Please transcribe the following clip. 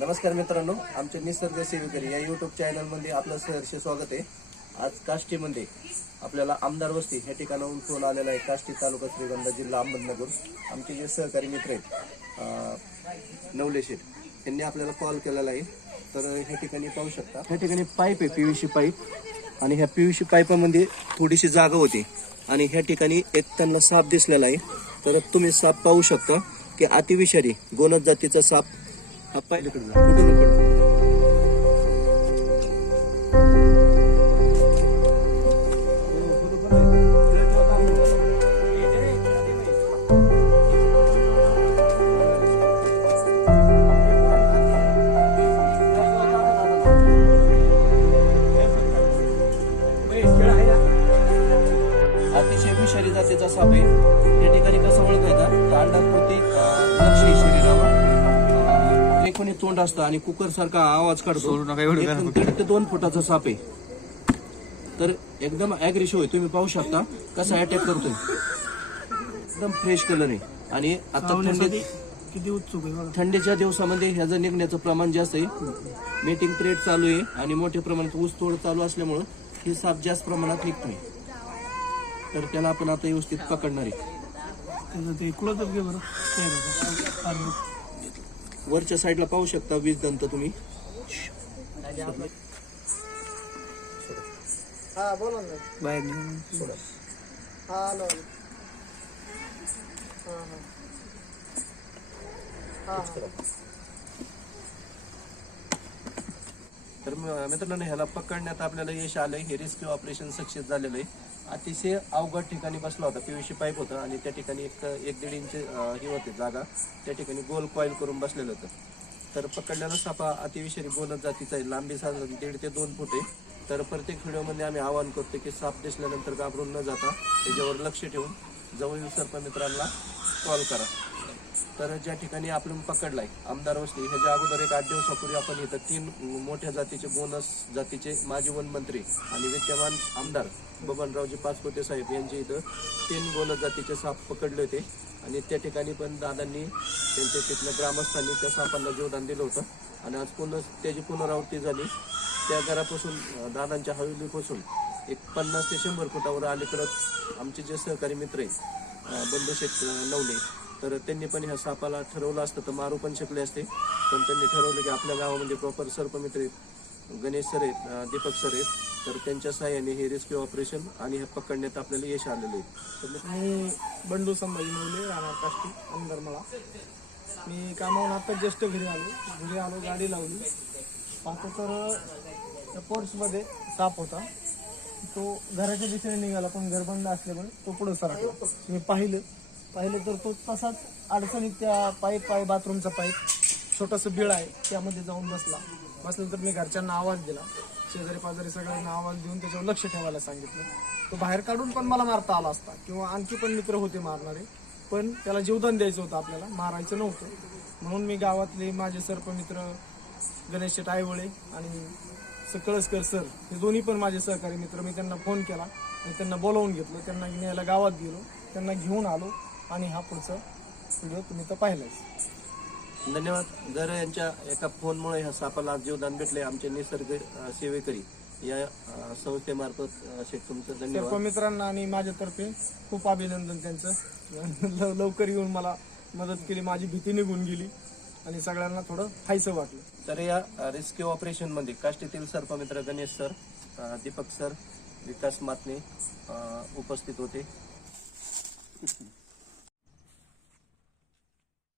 नमस्कार मित्रांनो आमच्या निसर्ग सेविकरी या युट्यूब चॅनलमध्ये आपलं सहर्ष स्वागत आहे. आज काष्टीमध्ये आपल्याला आमदार वस्ती ह्या ठिकाणाहून फोन आलेला आहे. काष्टी तालुका श्रीगंधा जिल्हा अहमदनगर. आमचे जे सहकारी मित्र आहेत अं, त्यांनी यांनी आपल्याला कॉल केलेला आहे. तर ह्या ठिकाणी पाहू शकता. ह्या ठिकाणी पाईप आहे पीव्हीसी पाईप आणि ह्या पीव्हीसी पाईपामध्ये थोडीशी जागा होती. आणि ह्या ठिकाणी एक त्यांना साप दिसलेला आहे. तर तुम्ही साप पाहू शकता की अतिविषारी गोनद जातीचा साप हा पाय कुठून उकडतो? अतिशय विषारी जातीचा साप आहे. या ठिकाणी कसं ओळखायचं? तर अंडाकृती अं, शरीरावर. एकूण तोंड असतं आणि कुकर सारखा आवाज काढतो. दीड ते दोन फुटाचा साप आहे. तर एकदम अॅग्रेसिव्ह आहे. तुम्ही पाहू शकता कसा अटॅक करतोय. एकदम फ्रेश कलर आहे. आणि आता थंडीत किती उत्सुक आहे बघा. थंडीच्या दिवसामध्ये ह्याचं निघण्याचं प्रमाण जास्त आहे. मीटिंग पिरियड चालू आहे आणि मोठ्या प्रमाणात ऊस तोड चालू असल्यामुळं ही साप जास्त प्रमाणात निघतोय. तर त्याला आपण आता व्यवस्थित पकडणार आहे. त्याचं ते कुळतच घे बरं. वरच्या साईडला पाहू शकता वीज दंत तुम्ही. बाहेर निघून तर म- मित्रांनो ह्याला पकडण्यात आपल्याला यश आलंय. हे रेस्क्यू ऑपरेशन सक्सेस झालेलं आहे. अतिशय अवघड ठिकाणी बसला होता. पीव्हीसी पाईप होता आणि त्या ठिकाणी एक एक दीड इंच हे ही होती जागा. त्या ठिकाणी गोल कॉईल करून बसलेलं होतं. तर पकडलेला सापा अतिविषारी बोलत जातीचा आहे. लांबी साधारण दीड ते दोन फूट आहे. तर प्रत्येक व्हिडिओमध्ये आम्ही आवाहन करतो की साप दिसल्यानंतर घाबरून न जाता त्याच्यावर लक्ष ठेवून जवळील सर्पमित्रांना कॉल करा. तर ज्या ठिकाणी आपण पकडलाय आमदार वस्ती ह्याच्या अगोदर एक आठ दिवसापूर्वी आपण इथं तीन मोठ्या जातीचे बोनस जातीचे माजी वन मंत्री आणि विद्यमान आमदार बबनरावजी पाचपोते साहेब यांचे इथं तीन बोनस जातीचे साप पकडले होते. आणि त्या ठिकाणी पण दादांनी त्यांच्या तिथल्या ग्रामस्थांनी त्या सापांना जीवदान दिलं होतं. आणि आज पुन्हा त्याची पुनरावृत्ती झाली. त्या घरापासून दादांच्या हवेलीपासून एक पन्नास ते शंभर फुटावर अलीकडं आमचे जे सहकारी मित्र आहेत बंधू शेठ नवले तर त्यांनी पण ह्या सापाला ठरवलं असतं तर मारू पण शकले असते. पण त्यांनी ठरवलं की आपल्या गावामध्ये प्रॉपर सर्पमित्र आहेत. गणेश सर आहेत दीपक सर आहेत. तर त्यांच्या सहाय्याने हे रेस्क्यू ऑपरेशन आणि हे पकडण्यात आपल्याला यश आलेलं आहे. मी बंडू संभाजी मुले राहणार काष्टी अंदर मला मी कामावून आता जस्ट घरी आलो. घरी आलो गाडी लावली. पाहतो तर त्या साप होता. तो घराच्या दिशेने निघाला पण घर बंद असल्यामुळे तो पुढे सरकला. मी पाहिले. पाहिले तर तो तसाच अडचणीत त्या पाईप पाय बाथरूमचा पाईप छोटंसं बिळ आहे त्यामध्ये जाऊन बसला. बसल्यानंतर मी घरच्यांना आवाज दिला. शेजारी पाजारी सगळ्यांना आवाज देऊन त्याच्यावर लक्ष ठेवायला सांगितलं. तो बाहेर काढून पण मला मारता आला असता किंवा आणखी पण मित्र होते मारणारे. पण त्याला जीवदान द्यायचं होतं आपल्याला मारायचं नव्हतं. म्हणून मी गावातले माझे सर्पमित्र गणेश टायवळे आणि स- कळसकर सर हे दोन्ही पण माझे सहकारी मित्र मी त्यांना फोन केला. आणि त्यांना बोलावून घेतलं. त्यांना न्यायला गावात गेलो. त्यांना घेऊन आलो. आणि हा पुढचा व्हिडिओ तुम्ही तर पाहिलाच. धन्यवाद. जर यांच्या एका फोनमुळे ह्या सापाला आज जीवदान भेटले आमचे निसर्ग अं, सेवेकरी या अं, संस्थेमार्फत अं, शेठ तुमचं धन्यवाद. सर्पमित्रांना आणि माझ्यातर्फे खूप अभिनंदन त्यांचं. लव- लवकर येऊन मला मदत केली माझी भीती निघून गेली आणि सगळ्यांना थोडं हायचं वाटलं. तर या रेस्क्यू ऑपरेशनमध्ये काष्टीतील सर्पमित्र गणेश सर अं, दीपक सर विकास मातने अं, उपस्थित होते.